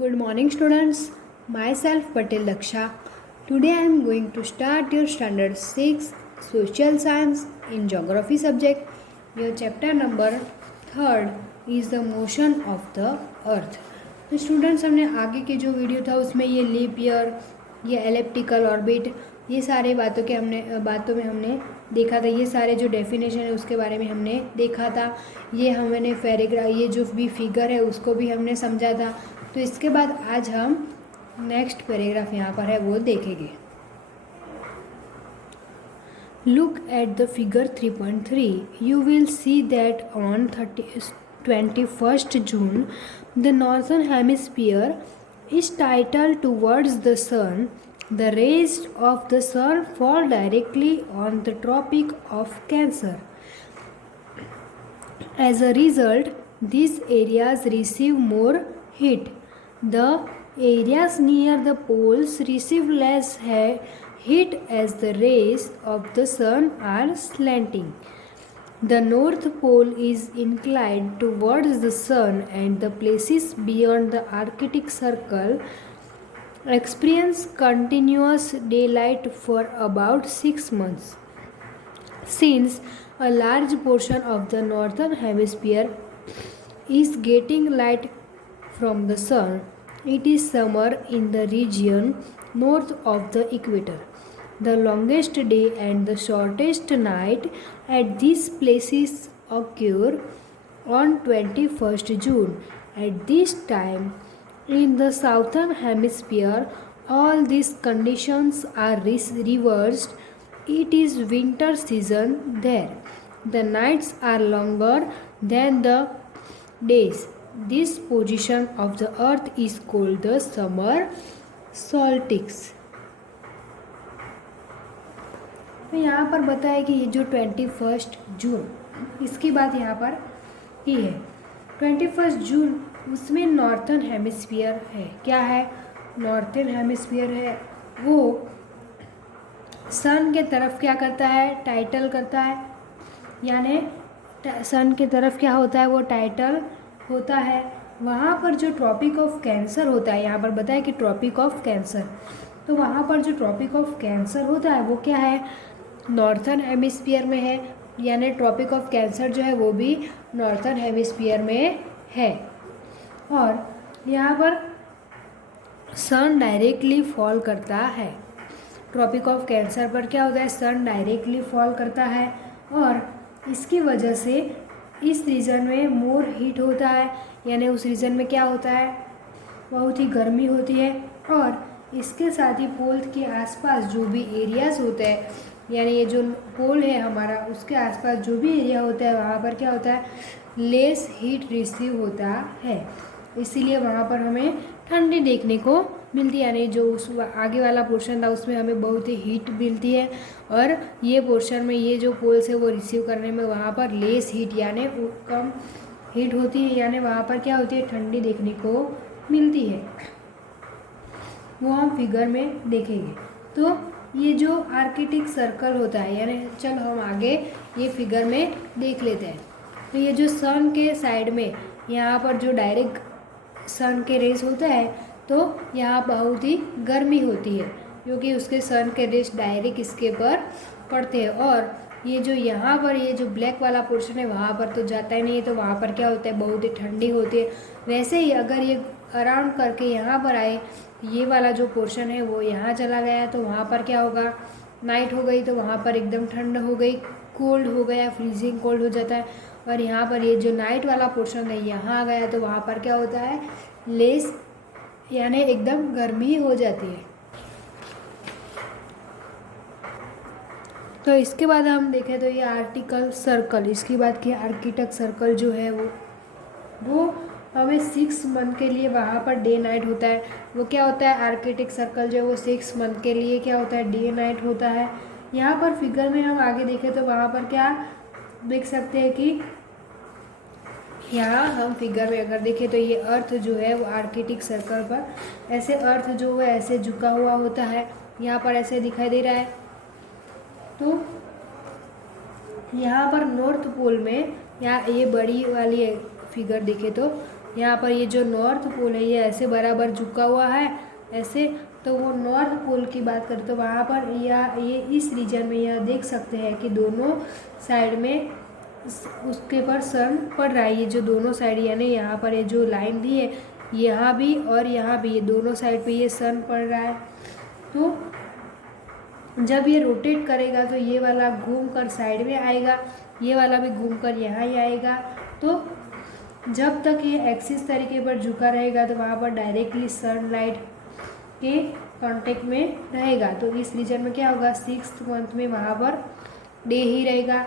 Good morning, students. Myself Patel Daksha. Today I am going to start your standard 6 social science in geography subject. Your chapter number 3rd is the motion of the earth. तो students हमने आगे के जो video था उसमें ये leap year, ये elliptical orbit, ये सारे बातों में हमने देखा था। ये सारे जो डेफिनेशन है उसके बारे में हमने देखा था। ये हमने पैराग्राफ, ये जो भी फिगर है उसको भी हमने समझा था। तो इसके बाद आज हम नेक्स्ट पैराग्राफ यहाँ पर है वो देखेंगे। Look at the figure 3.3. You will see that on 21st June, the northern hemisphere is tilted towards the sun. The rays of the sun fall directly on the Tropic of Cancer. As a result, these areas receive more heat. The areas near the poles receive less heat as the rays of the sun are slanting. The North Pole is inclined towards the sun, and the places beyond the Arctic Circle experience continuous daylight for about 6 months. Since a large portion of the northern hemisphere is getting light from the sun, it is summer in the region north of the equator. The longest day and the shortest night at these places occur on 21st June. At this time in the southern hemisphere, all these conditions are reversed. It is winter season there. The nights are longer than the days. This position of the earth is called the summer solstice. तो यहाँ पर बताया कि ये जो 21 जून, इसकी बात यहाँ पर की है। 21 जून उसमें नॉर्थर्न हेमिस्फीयर है। क्या है? नॉर्थर्न हेमिस्फीयर है। वो सन के तरफ क्या करता है? टाइटल करता है। यानी सन के तरफ क्या होता है? वो टाइटल होता है। वहाँ पर जो ट्रॉपिक ऑफ कैंसर होता है, यहाँ पर बताया कि ट्रॉपिक ऑफ कैंसर, तो वहाँ पर जो ट्रॉपिक ऑफ कैंसर होता है वो क्या है? नॉर्थर्न हेमिस्फीयर में है। यानी ट्रॉपिक ऑफ कैंसर जो है वो भी नॉर्थर्न हेमिस्फीयर में है। और यहाँ पर सन डायरेक्टली फॉल करता है। ट्रॉपिक ऑफ कैंसर पर क्या होता है? सन डायरेक्टली फॉल करता है और इसकी वजह से इस रीजन में मोर हीट होता है। यानी उस रीजन में क्या होता है? बहुत ही गर्मी होती है। और इसके साथ ही पोल के आसपास जो भी एरियाज़ होते हैं, यानी ये जो पोल है हमारा, उसके आसपास जो भी एरिया होता है वहाँ पर क्या होता है? लेस हीट रिसीव होता है। इसीलिए वहाँ पर हमें ठंडी देखने को मिलती है। यानी जो उस आगे वाला पोर्शन था उसमें हमें बहुत ही हीट मिलती है, और ये पोर्शन में ये जो पोल्स है वो रिसीव करने में वहाँ पर लेस हीट यानी कम हीट होती है। यानी वहाँ पर क्या होती है? ठंडी देखने को मिलती है। वो हम फिगर में देखेंगे। तो ये जो आर्कटिक सर्कल होता है, यानी चल हम आगे ये फिगर में देख लेते हैं। तो ये जो सन के साइड में यहाँ पर जो डायरेक्ट सन के रेस होता है, तो यहाँ बहुत ही गर्मी होती है क्योंकि उसके सन के रेस डायरेक्ट इसके पर पड़ते हैं। और ये जो यहाँ पर ये जो ब्लैक वाला पोर्शन है वहाँ पर तो जाता ही नहीं है, तो वहाँ पर क्या होता है? बहुत ही ठंडी होती है। वैसे ही अगर ये अराउंड करके यहाँ पर आए, ये वाला जो पोर्शन है वो यहाँ चला गया, तो वहाँ पर क्या होगा? नाइट हो गई तो वहाँ पर एकदम ठंड हो गई, कोल्ड हो गया, फ्रीजिंग कोल्ड हो जाता है। और यहाँ पर ये जो नाइट वाला पोर्शन है यहाँ आ गया तो वहाँ पर क्या होता है? लेस यानी एकदम गर्मी हो जाती है। तो इसके बाद हम देखें तो ये आर्टिकल सर्कल, इसकी बात की आर्किटेक्ट सर्कल जो है वो हमें 6 मंथ के लिए वहाँ पर डे नाइट होता है। वो क्या होता है? आर्किटेक्ट सर्कल जो है वो 6 मंथ के लिए क्या होता है? डे नाइट होता है। यहाँ पर फिगर में हम आगे देखें तो वहाँ पर क्या देख सकते हैं कि यहाँ हम फिगर में अगर देखें तो ये अर्थ जो है वो आर्कटिक सर्कल पर ऐसे अर्थ जो है ऐसे झुका हुआ होता है। यहाँ पर ऐसे दिखाई दे रहा है। तो यहाँ पर नॉर्थ पोल में यहाँ ये बड़ी वाली फिगर देखे तो यहाँ पर ये जो नॉर्थ पोल है ये ऐसे बराबर झुका हुआ है ऐसे, तो वो नॉर्थ पोल की बात करें तो वहाँ पर या ये इस रीजन में यह देख सकते हैं कि दोनों साइड में उसके पर सन पड़ रहा है। ये जो दोनों साइड यानी यहाँ पर ये जो लाइन दी है यहाँ भी और यहाँ भी, ये दोनों साइड पे ये सन पड़ रहा है। तो जब ये रोटेट करेगा तो ये वाला घूम कर साइड में आएगा, ये वाला भी घूम कर यहाँ ही आएगा। तो जब तक ये एक्सिस तरीके पर झुका रहेगा तो वहाँ पर डायरेक्टली सनलाइट के कांटेक्ट में रहेगा। तो इस रीजन में क्या होगा, 6th मंथ में वहाँ पर डे ही रहेगा।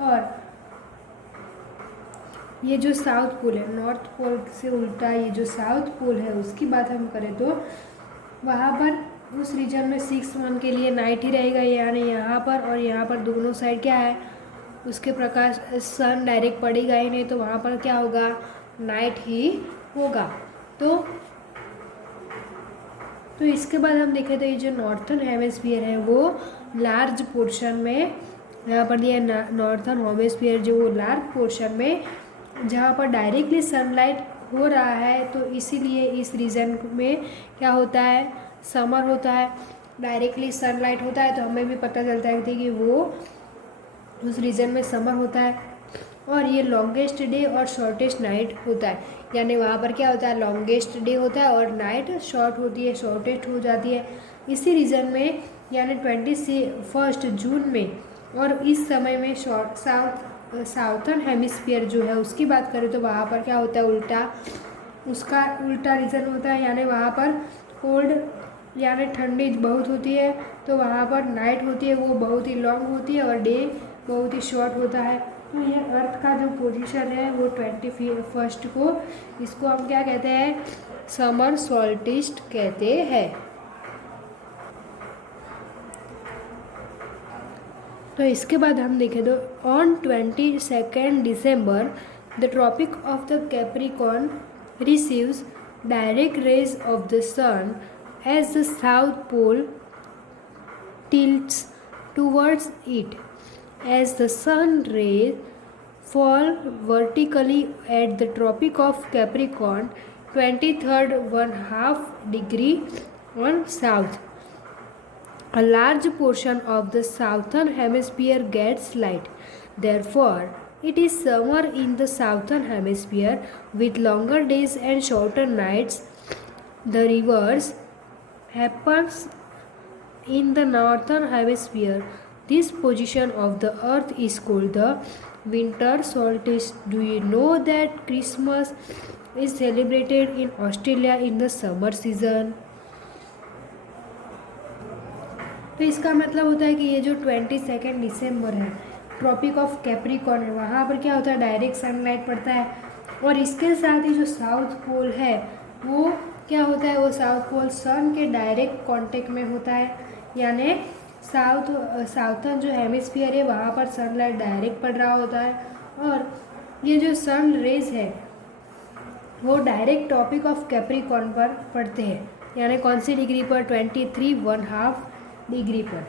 और ये जो साउथ पोल है, नॉर्थ पोल से उल्टा ये जो साउथ पोल है उसकी बात हम करें तो वहाँ पर उस रीजन में 6 मंथ के लिए नाइट ही रहेगा, यानी यहाँ पर और यहाँ पर दोनों साइड क्या है, उसके प्रकाश सन डायरेक्ट पड़ेगा ही नहीं, तो वहाँ पर क्या होगा, नाइट ही होगा। तो इसके बाद हम देखें तो ये जो नॉर्थन हेमिस्फीयर है वो लार्ज पोर्शन में, यहाँ पर दिया नॉर्थन हेमिस्फीयर जो वो लार्ज पोर्शन में जहाँ पर डायरेक्टली सनलाइट हो रहा है, तो इसीलिए इस रीजन में क्या होता है, समर होता है, डायरेक्टली सनलाइट होता है। तो हमें भी पता चलता है कि वो उस रीजन में समर होता है। और ये लॉन्गेस्ट डे और शॉर्टेस्ट नाइट होता है, यानी वहाँ पर क्या होता है, लॉन्गेस्ट डे होता है और नाइट शॉर्ट होती है, शॉर्टेस्ट हो जाती है इसी रीजन में, यानी 21 जून में। और इस समय में साउथर्न हेमिस्फीयर जो है उसकी बात करें तो वहाँ पर क्या होता है, उल्टा, उसका उल्टा रीजन होता है, यानी वहाँ पर कोल्ड यानी ठंडी बहुत होती है, तो वहाँ पर नाइट होती है वो बहुत ही लॉन्ग होती है और डे बहुत ही शॉर्ट होता है। तो ये अर्थ का जो पोजीशन है वो 21 को, इसको हम क्या कहते हैं, समर सॉल्स्टिस कहते हैं। तो इसके बाद हम देखें तो on 22 December the tropic of the Capricorn receives direct rays of the sun as the south pole tilts towards it. As the sun rays fall vertically at the Tropic of Capricorn, 23rd 1/2 degree on south, a large portion of the southern hemisphere gets light. Therefore, it is summer in the southern hemisphere with longer days and shorter nights. The reverse happens in the northern hemisphere. This position of the earth is called the winter solstice. Do you know that Christmas is celebrated in Australia in the summer season? तो इसका मतलब होता है कि ये जो 22 दिसंबर है, tropic of Capricorn है, वहाँ पर क्या होता है, डायरेक्ट सनलाइट पड़ता है। और इसके साथ ही जो साउथ पोल है वो क्या होता है, वो साउथ पोल सन के डायरेक्ट कांटेक्ट में होता है, यानी साउथर्न जो हेमिस्फीयर है वहाँ पर सनलाइट डायरेक्ट पड़ रहा होता है। और ये जो सन रेज है वो डायरेक्ट टॉपिक ऑफ कैप्रिकॉर्न पर पड़ते हैं, यानी कौन सी डिग्री पर, 23 1/2 डिग्री पर।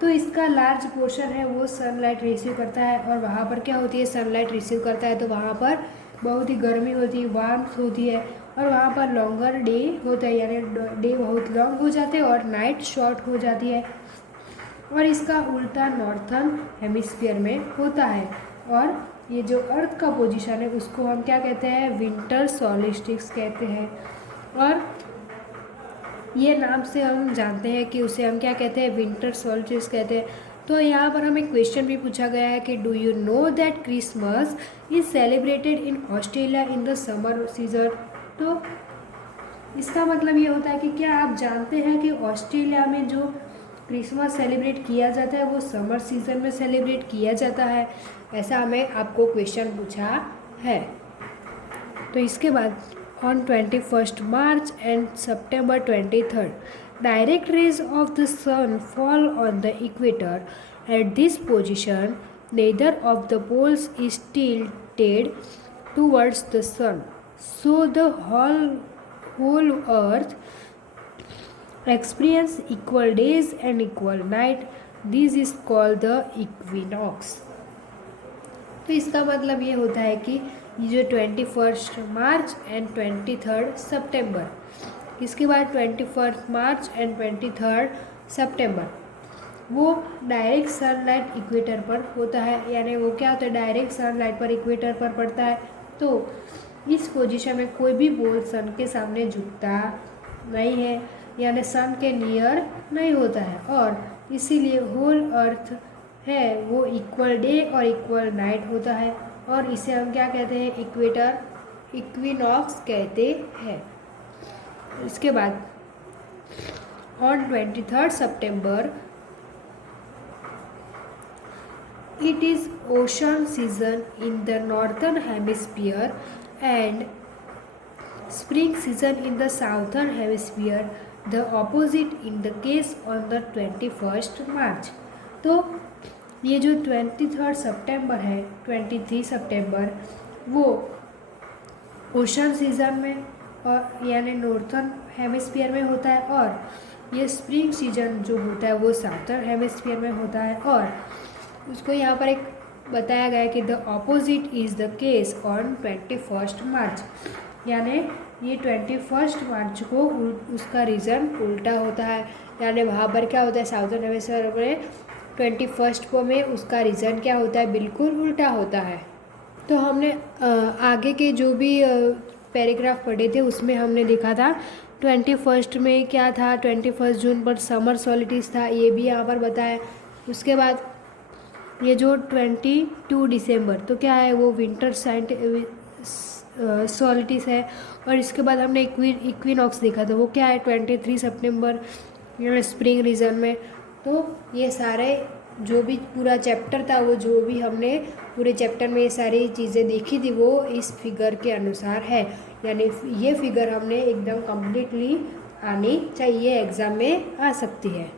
तो इसका लार्ज पोर्शन है वो सनलाइट रिसीव करता है, और वहाँ पर क्या होती है, सनलाइट रिसीव करता है तो वहाँ पर बहुत ही गर्मी होती है, वार्मथ होती है, और वहाँ पर लॉन्गर डे होता है, यानी डे बहुत लॉन्ग हो जाते हैं और नाइट शॉर्ट हो जाती है। और इसका उल्टा नॉर्थर्न हेमिस्फीयर में होता है। और ये जो अर्थ का पोजीशन है उसको हम क्या कहते हैं, विंटर सॉल्स्टिस कहते हैं। और ये नाम से हम जानते हैं कि उसे हम क्या कहते हैं, विंटर सॉल्स्टिस कहते हैं। तो यहाँ पर हमें क्वेश्चन भी पूछा गया है कि do you know that Christmas is celebrated in Australia in the summer season. तो इसका मतलब ये होता है कि क्या आप जानते हैं कि ऑस्ट्रेलिया में जो क्रिसमस सेलिब्रेट किया जाता है वो समर सीजन में सेलिब्रेट किया जाता है, ऐसा हमें आपको क्वेश्चन पूछा है। तो इसके बाद on 21st March and September 23rd, direct rays of the sun fall on the equator. At this position, neither of the poles is tilted towards the sun, so the whole earth experience equal days and equal night. This is called the equinox. तो इसका मतलब ये होता है कि ये जो 21 मार्च and 23 सितंबर, इसके बाद 21 मार्च एंड 23 सितंबर वो डायरेक्ट सनलाइट इक्वेटर पर होता है, यानी वो क्या होता है, डायरेक्ट सनलाइट पर इक्वेटर पर पड़ता है। तो इस पोजीशन में कोई भी बॉल सन के सामने झुकता नहीं है, यानी सन के नियर नहीं होता है, और इसीलिए होल अर्थ है वो इक्वल डे और इक्वल नाइट होता है, और इसे हम क्या कहते हैं, इक्वेटर इक्विनॉक्स कहते हैं। इसके बाद on 23 September it is ocean season in the northern hemisphere and spring season in the southern hemisphere, the opposite in the case on the 21st March। तो ये जो 23 सितंबर है, 23 सितंबर वो ओशन सीज़न में और यानी नॉर्थर्न हेमिस्फीयर में होता है, और ये स्प्रिंग सीजन जो होता है वो साउथर्न हेमिस्फीयर में होता है, और उसको यहाँ पर एक बताया गया है कि the opposite is the case on 21 मार्च, यानी ये 21 मार्च को उसका रीज़न उल्टा होता है, यानी वहाँ पर क्या होता है, साउथर्न हेमिस्फीयर में 21 को में उसका रीज़न क्या होता है, बिल्कुल उल्टा होता है। तो हमने आगे के जो भी पैराग्राफ पढ़े थे उसमें हमने देखा था 21 में क्या था, 21 जून पर समर सॉलिटिस था, ये भी यहाँ पर बताया। उसके बाद ये जो 22 दिसंबर तो क्या है, वो विंटर सॉलिटिस है, और इसके बाद हमने इक्विनॉक्स देखा था, वो क्या है 23 सितंबर स्प्रिंग रीजन में। तो ये सारे जो भी पूरा चैप्टर था, वो जो भी हमने पूरे चैप्टर में ये सारी चीज़ें देखी थी वो इस फिगर के अनुसार है, यानी ये फिगर हमने एकदम कम्प्लीटली आनी चाहिए, एग्ज़ाम में आ सकती है।